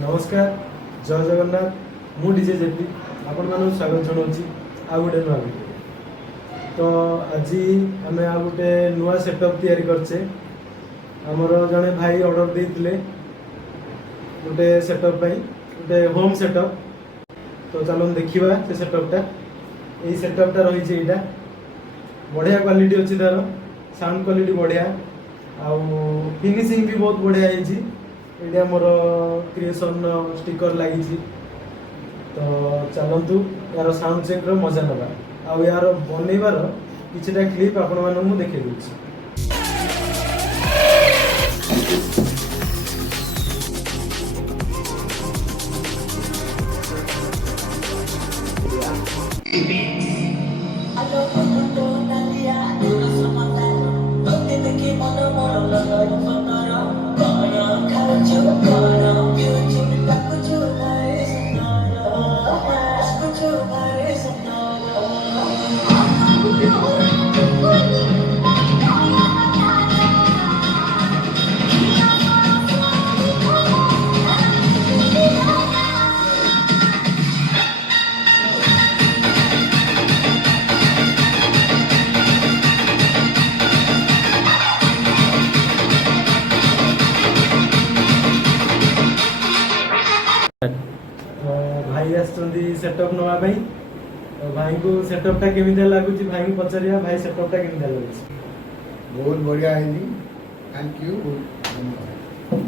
नमस्कार जय जगन्नाथ मु डीजे जेपी आपण मानक स्वागत जनाऊँ आ गोटे नुआ वीडियो। तो आज आम आ गोटे नुआ सेटअप तैयारी करछे। आमर जड़े भाई ऑर्डर देते गोटे सेटअप गोटे होम सेटअप। तो चलो देखा से सेटअपटा यही सेटअपटा रही है बढ़िया क्वालिटी अच्छी तार साउंड क्वालिटी बढ़िया आउ फिनिशिंग भी बहुत बढ़िया है। ये मोर क्रिएशन स्टिकर लगी। तो चलतु यार साउंड चेक मजा नवा आउ यार बनइबार किछटा क्लिप आपण मानू देखे दूसरी। भाई सेटअप नवाई भाई को सेटअपटा केमी लगुच भाई को पचारिया भाई सेटअपटा केमी लगुच। बहुत बढ़िया है। Thank you.